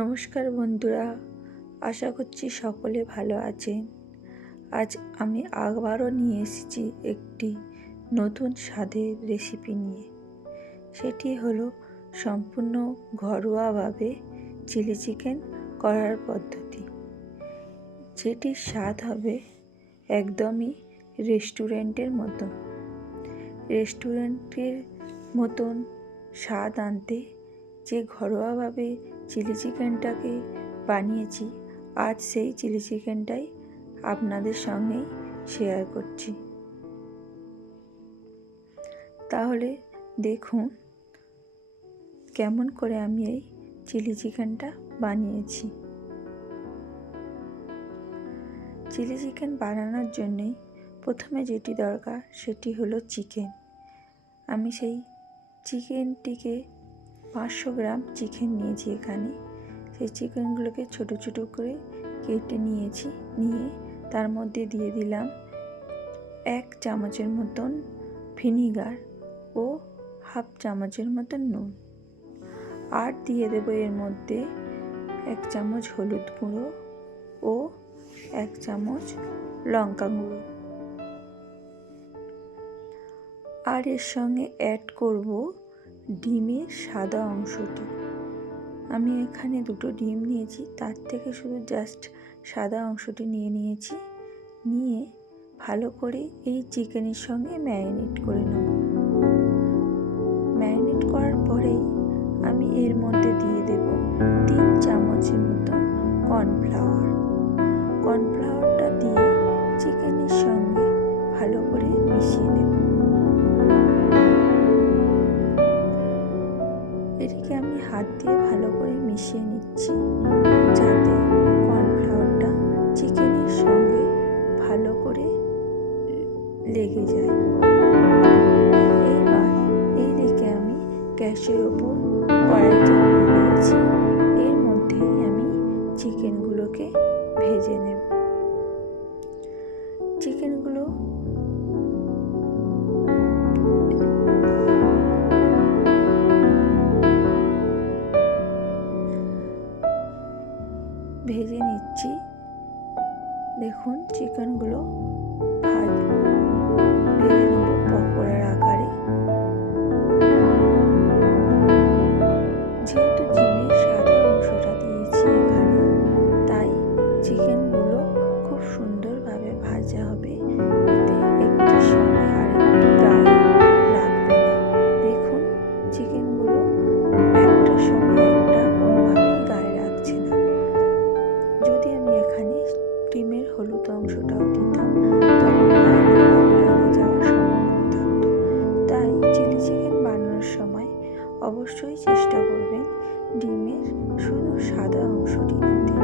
নমস্কার বন্ধুরা, আশা করছি সকলে ভালো আছেন। আজ আমি আবারও নিয়ে এসেছি একটি নতুন স্বাদের রেসিপি নিয়ে। সেটি হলো সম্পূর্ণ ঘরোয়াভাবে চিলি চিকেন করার পদ্ধতি, যেটির স্বাদ হবে একদমই রেস্টুরেন্টের মতন স্বাদ আনতে যে ঘরোয়াভাবে চিলি চিকেনটাকে বানিয়েছি, আজ সেই চিলি চিকেনটাই আপনাদের সঙ্গেই শেয়ার করছি। তাহলে দেখুন কেমন করে আমি এই চিলি চিকেনটা বানিয়েছি। চিলি চিকেন বানানোর জন্যই প্রথমে যেটি দরকার সেটি হলো চিকেন। আমি সেই চিকেনটিকে 500 গ্রাম চিকেন নিয়েছি। এখানে সেই চিকেনগুলোকে ছোট ছোট করে কেটে নিয়েছি। নিয়ে তার মধ্যে দিয়ে দিলাম 1 চামচের মতন ভিনিগার ও হাফ চামচের মতন নুন, আর দিয়ে দেবো এর মধ্যে 1 চামচ হলুদ গুঁড়ো ও 1 চামচ লঙ্কা গুঁড়ো, আর এর সঙ্গে অ্যাড করব ডিমের সাদা অংশটি। আমি এখানে 2টো ডিম নিয়েছি, তার থেকে শুধু জাস্ট সাদা অংশটি নিয়েছি। নিয়ে ভালো করে এই চিকেনের সঙ্গে ম্যারিনেট করে নেব। ম্যারিনেট করার পরেই আমি এর মধ্যে দিয়ে দেব 3 চামচের মতো কর্নফ্লাওয়ারটা দিয়ে চিকেনের সঙ্গে ভালো করে মিশিয়ে নেব। এটিকে আমি হাত দিয়ে ভালো করে মিশিয়ে নিচ্ছি, যাতে কর্নফ্লাওয়ারটা চিকেনের সঙ্গে ভালো করে লেগে যায়। এইবার এইদিকে আমি গ্যাসের ওপর কড়াই চাপিয়ে দিয়েছি। এর মধ্যেই আমি চিকেনগুলোকে ভেজে নেব। চিকেনগুলো ভেজে নিচ্ছি। দেখুন চিকেনগুলো ভেজে নেব পকোড়ার আকারে। যেহেতু ডিমের সাদা অংশটা দিয়েছি এখানে, তাই চিকেনগুলো খুব সুন্দরভাবে ভাজা হবে, এতে একটি সঙ্গে আরেকটি গায়ে লাগবে না। দেখুন চিকেনগুলো একটার সঙ্গে একটা কোনোভাবেই গায়ে লাগছে না। যদি আমি এখানে ডিমের হলুদ অংশটাও দিতাম, তখন গায়ে লেগে যাওয়ার সম্ভাবনা থাকতো। তাই চিলি চিকেন বানানোর সময় অবশ্যই চেষ্টা করবেন ডিমের শুধু সাদা অংশটি দিতে।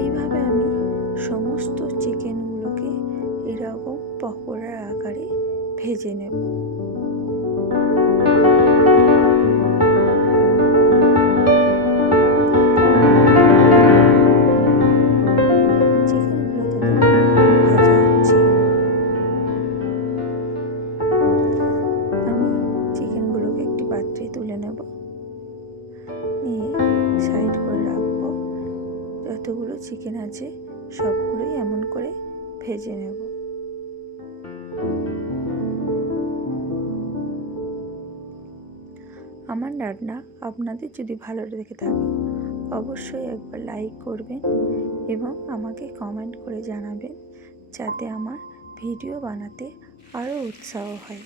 এইভাবে আমি সমস্ত চিকেনগুলোকে এরকম পকোড়ার আকারে ভেজে নেব। তুলে নেব, নিয়ে সাইড করে রাখবো। যতগুলো চিকেন আছে সবগুলোই এমন করে ভেজে নেব। আমার রান্না আপনাদের যদি ভালো লেগে থাকে অবশ্যই একবার লাইক করবেন এবং আমাকে কমেন্ট করে জানাবেন, যাতে আমার ভিডিও বানাতে আরও উৎসাহ হয়।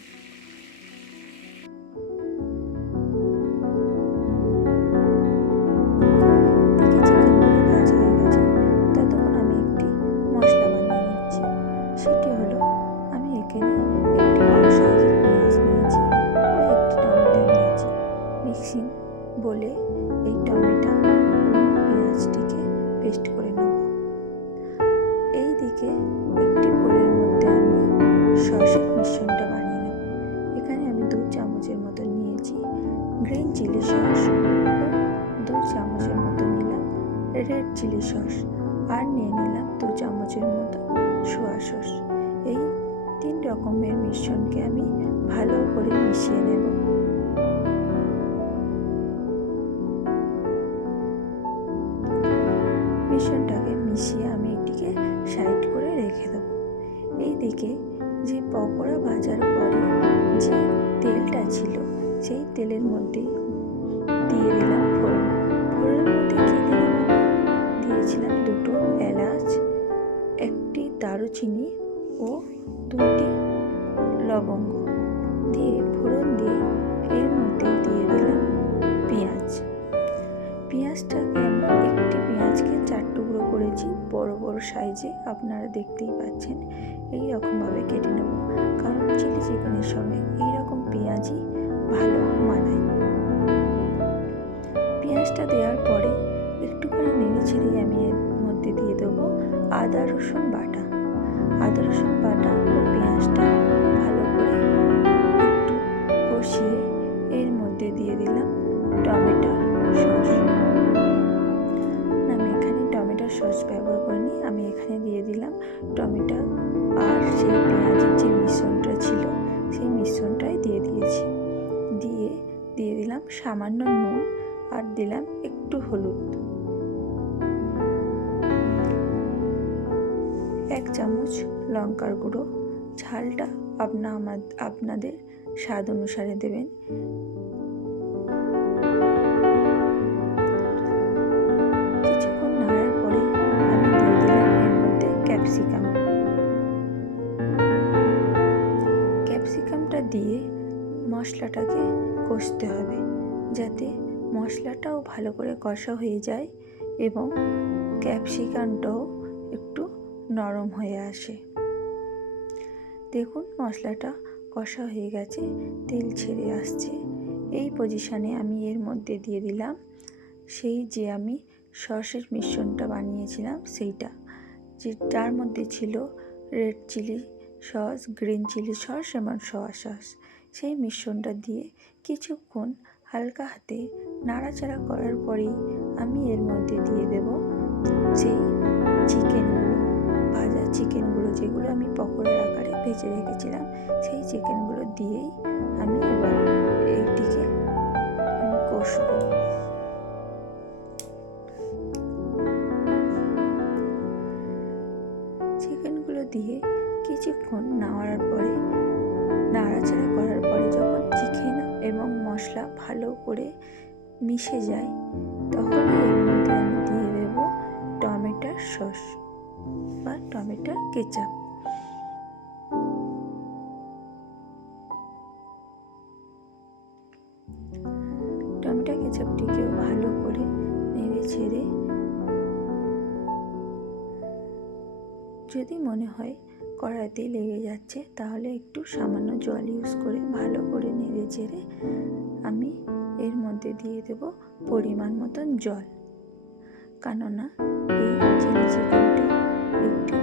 সেটি হলো আমি এখানে একটি বড় সাইজের পেঁয়াজ নিয়েছি ও একটি টমেটো নিয়েছি। মিক্সিং বলে এই টমেটো পেঁয়াজটিকে পেস্ট করে নেব। এই দিকে একটি বোলের মধ্যে আমি সসের মিশ্রণটা বানিয়ে নেব। এখানে আমি 2 চামচের মতো নিয়েছি গ্রিন চিলি সস ও 2 চামচের মতো নিলাম রেড চিলি সস, আর নিয়ে নিলাম 2 চামচের মতো সোয়া সস। এই 3 রকমের মিশ্রণকে আমি ভালো করে মিশিয়ে নেব। এদিকে যে পকোড়া ভাজার পরে যে তেলটা ছিল সেই তেলের মধ্যে দিয়ে দিলাম ফোড়ন। ফোড়নের মধ্যে কী দিলাম? দিয়েছিলাম 2টো এলাচ, 1টি দারুচিনি ও 2টি লবঙ্গ দিয়ে ফোড়ন দিয়ে এর মধ্যে দিয়ে দিলাম পেঁয়াজ। পেঁয়াজটাকে আমি একটি পেঁয়াজকে 4 টুকরো করেছি, বড় বড় সাইজে। আপনারা দেখতেই পাচ্ছেন, এই রকমভাবে কেটে নেব, কারণ চিলি চিকেনের সঙ্গে এইরকম পেঁয়াজই ভালো মানায়। পেঁয়াজটা দেওয়ার পরে একটুখানি নেড়ে ছেড়ে আমি এর মধ্যে দিয়ে দেবো আদা রসুন বাটা। আদা রসুন বাটা ও পেঁয়াজটা ভালো করে একটু কষিয়ে এর মধ্যে দিয়ে দিলাম টমেটো সস। আমি এখানে টমেটো সস ব্যবহার করিনি, আমি এখানে দিয়ে দিলাম টমেটো আর সেই পেঁয়াজের যে মিশ্রণটা ছিল সেই মিশ্রণটাই দিয়ে দিয়েছি। দিয়ে দিলাম সামান্য নুন আর দিলাম একটু হলুদ। 1 চামচ লঙ্কার গুঁড়ো। ঝালটা আপনাদের স্বাদ অনুসারে দেবেন। কিছুক্ষণ নাড়ার পরে আমি দিয়ে দিলাম এর মধ্যে ক্যাপসিকাম। ক্যাপসিকামটা দিয়ে মশলাটাকে কষতে হবে, যাতে মশলাটাও ভালো করে কষা হয়ে যায় এবং ক্যাপসিকামটাও একটু নরম হয়ে আসে। দেখুন মশলাটা কষা হয়ে গেছে, তেল ছেড়ে আসছে। এই পজিশনে আমি এর মধ্যে দিয়ে দিলাম সেই যে আমি সসের মিশ্রণটা বানিয়েছিলাম সেইটা, যার মধ্যে ছিল red chilli sauce, green chilli sauce এবং সয়া সস। সেই মিশ্রণটা দিয়ে কিছুক্ষণ হালকা হাতে নাড়াচাড়া করার পরেই আমি এর মধ্যে দিয়ে দেব সেই চিকেনগুলো, ভাজা চিকেনগুলো, যেগুলো আমি পকোড়ার আকারে ভেজে রেখেছিলাম। সেই চিকেনগুলো দিয়েই আমি এবার এইটিকে কষবো। চিকেনগুলো দিয়ে কিছুক্ষণ নাড়াচাড়া করার পরে যখন চিকেন এবং মশলা ভালো করে মিশে যায়, তখন এর মধ্যে আমি দিয়ে দেব টমেটো সস বা টমেটো কেচাপ। টমেটো কেচাপটিকেও ভালো করে নেড়ে ছেড়ে, যদি মনে হয় কড়াইতে লেগে যাচ্ছে তাহলে একটু সামান্য জল ইউজ করে ভালো করে নেড়ে চেড়ে আমি এর মধ্যে দিয়ে দেব পরিমাণ মতন জল। কেননা এই চিলি চিকেনটা একটু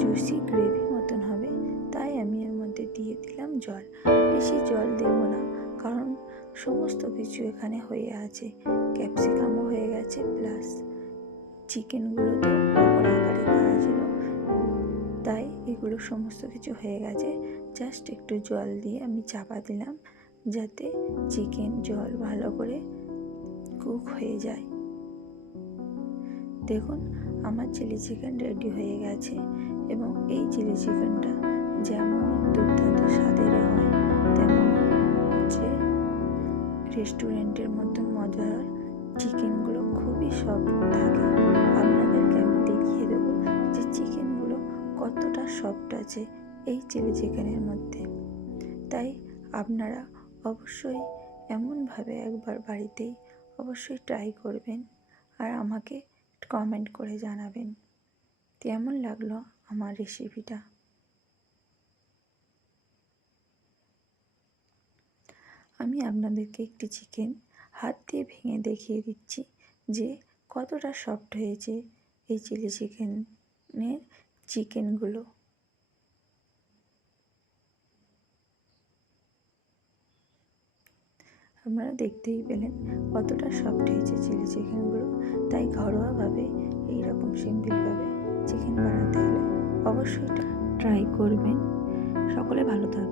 জুসি গ্রেভি মতন হবে, তাই আমি এর মধ্যে দিয়ে দিলাম জল। বেশি জল দেব না, কারণ সমস্ত কিছু এখানে হয়ে আছে, ক্যাপসিকামও হয়ে গেছে, প্লাস চিকেনগুলো তো পকোড়া আকারে করা ছিল, তাই এগুলো সমস্ত কিছু হয়ে গেছে। জাস্ট একটু জল দিয়ে আমি চাপা দিলাম, যাতে চিকেন জল ভালো করে কুক হয়ে যায়। দেখুন আমার চিলি চিকেন রেডি হয়ে গেছে, এবং এই চিলি চিকেনটা যেমন দুর্দান্ত স্বাদের হয়, তেমন হচ্ছে রেস্টুরেন্টের মতন মজার। চিকেনগুলো খুবই সফট থাকে। আপনাদেরকে আমি দেখিয়ে দেবো যে চিকেনগুলো কতটা সফট আছে এই চিলি চিকেনের মধ্যে। তাই আপনারা অবশ্যই এমনভাবে একবার বাড়িতেই অবশ্যই ট্রাই করবেন, আর আমাকে কমেন্ট করে জানাবেন কেমন লাগলো আমার রেসিপিটা। আমি আপনাদেরকে একটি চিকেন হাত দিয়ে ভেঙে দেখিয়ে দিচ্ছি যে কতটা সফট হয়েছে এই চিলি চিকেনের চিকেনগুলো। আপনারা দেখতেই পেলেন কতটা সফট হয়েছে চিলি চিকেনগুলো। তাই ঘরোয়াভাবে এইরকম সিম্পলভাবে চিকেন বানাতে হলে অবশ্যই ট্রাই করবেন। সকলে ভালো থাকবেন।